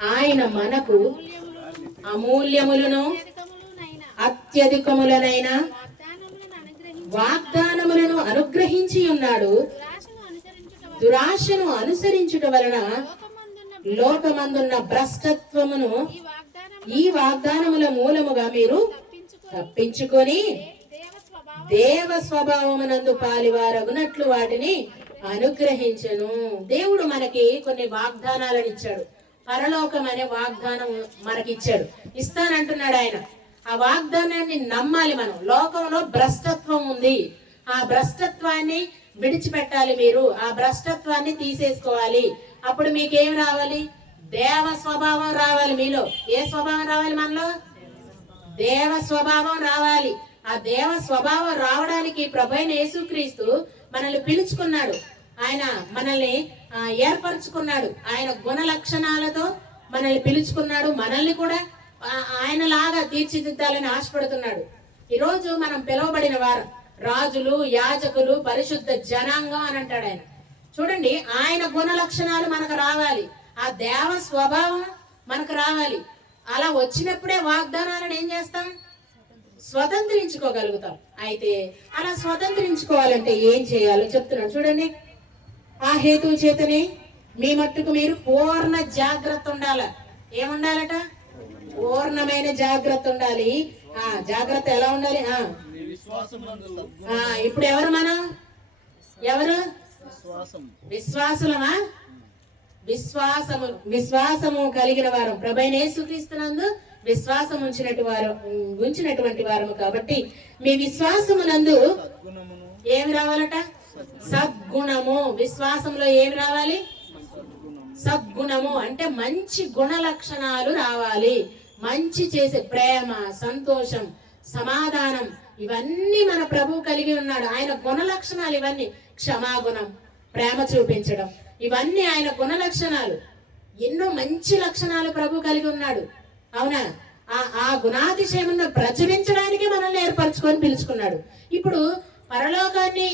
ఆయన మనకు అమూల్యములను అత్యధికములనైన వాగ్దానములను అనుగ్రహించి ఉన్నాడు. దురాశను అనుసరించుట వలన లోకమందున్న భ్రష్టత్వమును ఈ వాగ్దానముల మూలముగా మీరు తప్పించుకొని దేవ దేవ స్వభావమునందు పాలివారగునట్లు వాటిని అనుగ్రహించను. దేవుడు మనకి కొన్ని వాగ్దానాలను ఇచ్చాడు పరలోకం అనే వాగ్దానం మనకిచ్చాడు. ఇస్తానంటున్నాడు ఆయన. ఆ వాగ్దానాన్ని నమ్మాలి మనం. లోకంలో భ్రష్టత్వం ఉంది. ఆ భ్రష్టత్వాన్ని విడిచిపెట్టాలి మీరు. ఆ భ్రష్టత్వాన్ని తీసేసుకోవాలి. అప్పుడు మీకేం రావాలి? దేవ స్వభావం రావాలి మీలో. ఏ స్వభావం రావాలి మనలో? దేవ స్వభావం రావాలి. ఆ దేవ స్వభావం రావడానికి ప్రభైన యేసుక్రీస్తు మనల్ని పిలుచుకున్నాడు. ఆయన మనల్ని ఏర్పరచుకున్నాడు. ఆయన గుణ లక్షణాలతో మనల్ని పిలుచుకున్నాడు. మనల్ని కూడా ఆయనలాగా తీర్చిదిద్దాలని ఆశపడుతున్నాడు. ఈరోజు మనం పిలువబడిన వారు రాజులు యాజకులు పరిశుద్ధ జనాంగం అని అంటాడు ఆయన. చూడండి ఆయన గుణ లక్షణాలు మనకు రావాలి. ఆ దేవ స్వభావం మనకు రావాలి. అలా వచ్చినప్పుడే వాగ్దానాలను ఏం చేస్తాం? స్వతంత్రించుకోగలుగుతాం. అయితే అలా స్వతంత్రించుకోవాలంటే ఏం చేయాలో చెప్తున్నాను చూడండి ఆ హేతువు చేతనే మీ మట్టుకు మీరు పూర్ణ జాగ్రత్త ఉండాల. ఏముండాలట? పూర్ణమైన జాగ్రత్త ఉండాలి. ఆ జాగ్రత్త ఎలా ఉండాలి? ఆ. ఇప్పుడు ఎవరు మనం? ఎవరు? విశ్వాసం విశ్వాసులమా? విశ్వాసము విశ్వాసము కలిగిన వారు. ప్రభైనే యేసుక్రీస్తునందు విశ్వాసం ఉంచినట్టు వారు ఉంచినటువంటి వారము కాబట్టి మీ విశ్వాసమునందు ఏమి రావాలట? సద్గుణము. విశ్వాసంలో ఏమి రావాలి? సద్గుణము. అంటే మంచి గుణ లక్షణాలు రావాలి. మంచి చేసే ప్రేమ సంతోషం సమాధానం ఇవన్నీ మన ప్రభు కలిగి ఉన్నాడు. ఆయన గుణ లక్షణాలు ఇవన్నీ. క్షమాగుణం ప్రేమ చూపించడం. ఇవన్నీ ఆయన గుణ లక్షణాలు ఎన్నో మంచి లక్షణాలు ప్రభు కలిగి ఉన్నాడు. అవునా? ఆ ఆ గుణాతిశయమును ప్రచురించడానికి మనల్ని ఏర్పరచుకొని పిలుచుకున్నాడు. ఇప్పుడు పరలోకాన్ని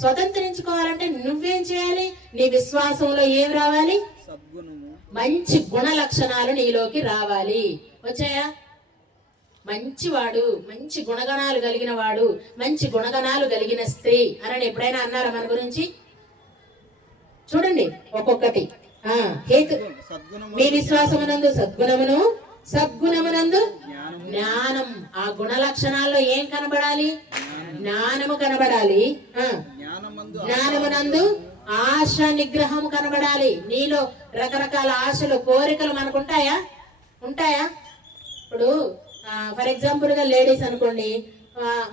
స్వతంత్రించుకోవాలంటే నువ్వేం చేయాలి? నీ విశ్వాసంలో ఏం రావాలి? మంచి గుణ లక్షణాలు నీలోకి రావాలి. వచ్చాయా? మంచివాడు మంచి గుణగణాలు కలిగిన వాడు మంచి గుణగణాలు కలిగిన స్త్రీ అని ఎప్పుడైనా అన్నారా మన గురించి? చూడండి ఒక్కొక్కటి. ఆ హేతు సద్గుణము. మీ విశ్వాసమునందు సద్గుణమును సద్గుణమునందు జ్ఞానం. ఆ గుణ లక్షణాల్లో ఏం కనబడాలి? జ్ఞానము కనబడాలి. జ్ఞానమునందు ఆశ నిగ్రహం కనబడాలి. నీలో రకరకాల ఆశలు కోరికలు మనకు ఉంటాయా? ఉంటాయా ఇప్పుడు ఫర్ ఎగ్జాంపుల్గా లేడీస్ అనుకోండి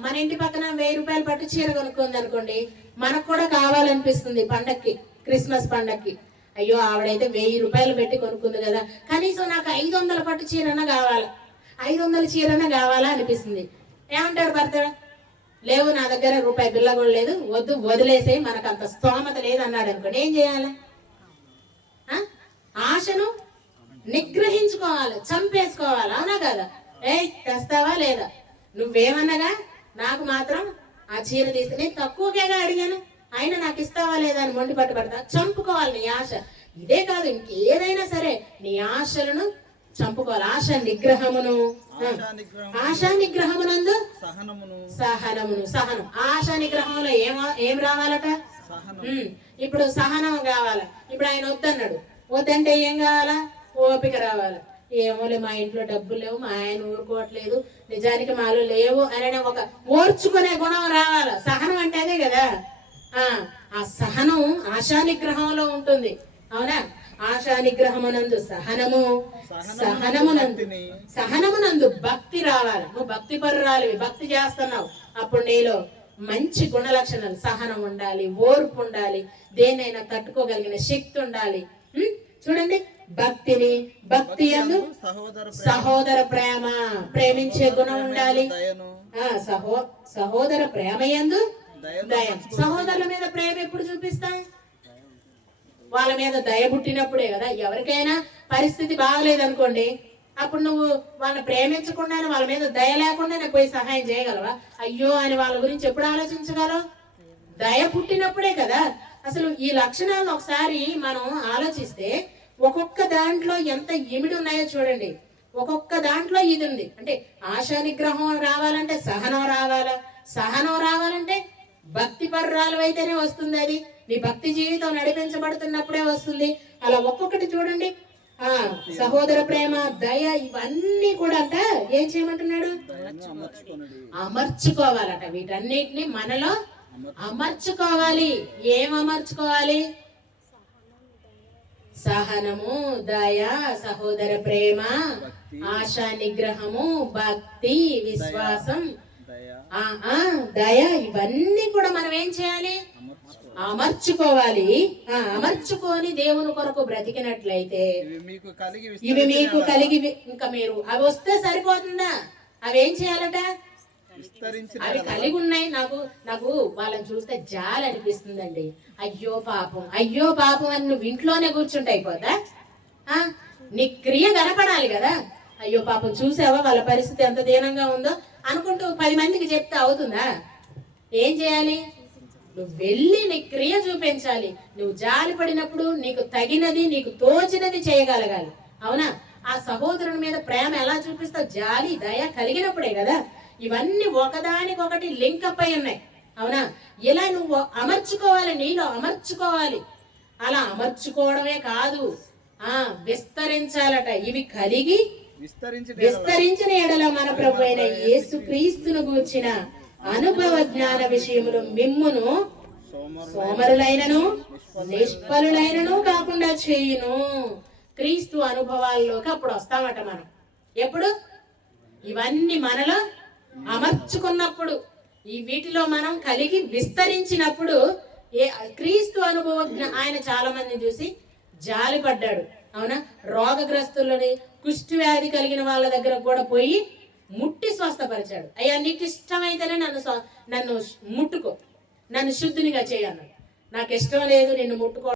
మన ఇంటి పక్కన వెయ్యి రూపాయలు పట్టు చీర కొనుక్కుంది అనుకోండి మనకు కూడా కావాలనిపిస్తుంది పండక్కి క్రిస్మస్ పండక్కి. అయ్యో ఆవిడైతే వెయ్యి రూపాయలు పెట్టి కొనుక్కుంది కదా. కనీసం నాకు ఐదు వందల పట్టు చీరన కావాలి? ఐదు వందల చీరన కావాలా అనిపిస్తుంది. ఏమంటాడు భర్త? లేవు నా దగ్గర రూపాయి బిల్ల కూడా లేదు. వద్దు వదిలేసే మనకు అంత స్తోమత లేదు అన్నాడు అనుకోండి ఏం చేయాలి? ఆశను నిగ్రహించుకోవాలి చంపేసుకోవాలి అవునా కదా? ఏ తెస్తావా లేదా? నువ్వేమన్నగా నాకు మాత్రం ఆ చీర తీస్తే నేను తక్కువకేగా అడిగాను. అయినా నాకు ఇస్తావా లేదా అని మొండి పట్టుబడతా. చంపుకోవాలి నీ ఆశ. ఇదే కాదు ఇంకేదైనా సరే నీ ఆశలను చంపుకోవాలి. ఆశ నిగ్రహమును. ఆశా నిగ్రహం ఆశా నిగ్రహమునందు సహనమును. సహనమును సహనం. ఆశా నిగ్రహంలో ఏం ఏం రావాలట? ఇప్పుడు సహనం కావాలా? ఇప్పుడు ఆయన వద్దన్నాడు. వద్దంటే ఏం కావాలా? ఓపిక రావాలి. ఏమోలే మా ఇంట్లో డబ్బులు లేవు మా ఆయన ఊరుకోవట్లేదు నిజానికి మాలో లేవు అని ఒక ఓర్చుకునే గుణం రావాలి? సహనం అంటే అదే కదా. ఆ ఆ సహనం ఆశా నిగ్రహంలో ఉంటుంది. అవునా? ఆశా నిగ్రహమునందు సహనము సహనమునందు సహనమునందు భక్తి రావాలి. నువ్వు భక్తి పరురాలివి భక్తి చేస్తున్నావు. అప్పుడు నీలో మంచి గుణ లక్షణాలు సహనం ఉండాలి ఓర్పు ఉండాలి దేన్నైనా తట్టుకోగలిగిన శక్తి ఉండాలి? చూడండి భక్తిని భక్తి యందు సహోదర ప్రేమ. ప్రేమించే గుణం ఉండాలి. సహో సహోదర ప్రేమ దయను దయ. సహోదరుల మీద ప్రేమ ఎప్పుడు చూపిస్తాం వాళ్ళ మీద దయ పుట్టినప్పుడే కదా. ఎవరికైనా పరిస్థితి బాగలేదనుకోండి అప్పుడు నువ్వు వాళ్ళని ప్రేమించకుండానే వాళ్ళ మీద దయ లేకుండా నాకు పోయి సహాయం చేయగలవా? అయ్యో అని వాళ్ళ గురించి ఎప్పుడు ఆలోచించగలవు? దయ పుట్టినప్పుడే కదా. అసలు ఈ లక్షణాలను ఒకసారి మనం ఆలోచిస్తే ఒక్కొక్క దాంట్లో ఎంత ఇమిడి ఉన్నాయో చూడండి. ఒక్కొక్క దాంట్లో ఇది ఉంది. అంటే ఆశా నిగ్రహం రావాలంటే సహనం రావాలా? సహనం రావాలంటే భక్తి పర్రాలు అయితేనే వస్తుంది అది. నీ భక్తి జీవితం నడిపించబడుతున్నప్పుడే వస్తుంది. అలా ఒక్కొక్కటి చూడండి. ఆ సహోదర ప్రేమ దయ ఇవన్నీ కూడా అంట ఏం చేయమంటున్నాడు? అమర్చుకోవాలట. వీటన్నిటిని మనలో అమర్చుకోవాలి. ఏం అమర్చుకోవాలి? సహనము దయ సహోదర ప్రేమ ఆశా నిగ్రహము భక్తి విశ్వాసం. దయ. ఆ ఆ దయ ఇవన్నీ కూడా మనం ఏం చేయాలి? అమర్చుకోవాలి అమర్చుకొని దేవుని కొరకు బ్రతికినట్లయితే ఇవి మీకు కలిగి ఇంకా మీరు అవి వస్తే సరిపోతుందా? అవి ఏం చేయాలట? అవి కలిగి ఉన్నాయి. నాకు నాకు వాళ్ళని చూస్తే జాలి అనిపిస్తుందండి. అయ్యో పాపం అయ్యో పాపం అని నువ్వు ఇంట్లోనే కూర్చుంటే అయిపోదా ఆ? నీ క్రియ కనపడాలి కదా. అయ్యో పాపం చూసావా? వాళ్ళ పరిస్థితి ఎంత దీనంగా ఉందో? అనుకుంటూ పది మందికి చెప్తే అవుతుందా? ఏం చేయాలి? నువ్వు వెళ్ళి నీ క్రియ చూపించాలి. నువ్వు జాలి పడినప్పుడు నీకు తగినది నీకు తోచినది చేయగలగాలి. అవునా? ఆ సహోదరుని మీద ప్రేమ ఎలా చూపిస్తావు? జాలి దయ కలిగినప్పుడే కదా. ఇవన్నీ ఒకదానికొకటి లింక్ అప్ అయి ఉన్నాయి. అవునా? ఇలా నువ్వు అమర్చుకోవాలి నీలో అమర్చుకోవాలి. అలా అమర్చుకోవడమే కాదు. ఆ విస్తరించాలట. ఇవి కలిగి విస్తరించిన విస్తరించిన ఎడల మన ప్రభు అయిన యేసు క్రీస్తును గూర్చిన అనుభవ జ్ఞాన విషయములు మిమ్మును సోమరులైనను నిష్ఫలులైనను కాకుండా చేయును. క్రీస్తు అనుభవాల్లోకి అప్పుడు వస్తామట మనం. ఎప్పుడు? ఇవన్నీ మనలో అమర్చుకున్నప్పుడు ఈ వీటిలో మనం కలిగి విస్తరించినప్పుడు ఏ క్రీస్తు అనుభవజ్ఞ ఆయన చాలా మందిని చూసి జాలిపడ్డాడు. అవునా? రోగగ్రస్తులని కుష్టి వ్యాధి కలిగిన వాళ్ళ దగ్గర కూడా పోయి ముట్టి స్వస్థపరిచాడు. అయ్యా నీకు ఇష్టమైతేనే నన్ను నన్ను ముట్టుకో. నన్ను శుద్ధినిగా చేయన్నాడు నాకు ఇష్టం లేదు నిన్ను ముట్టుకో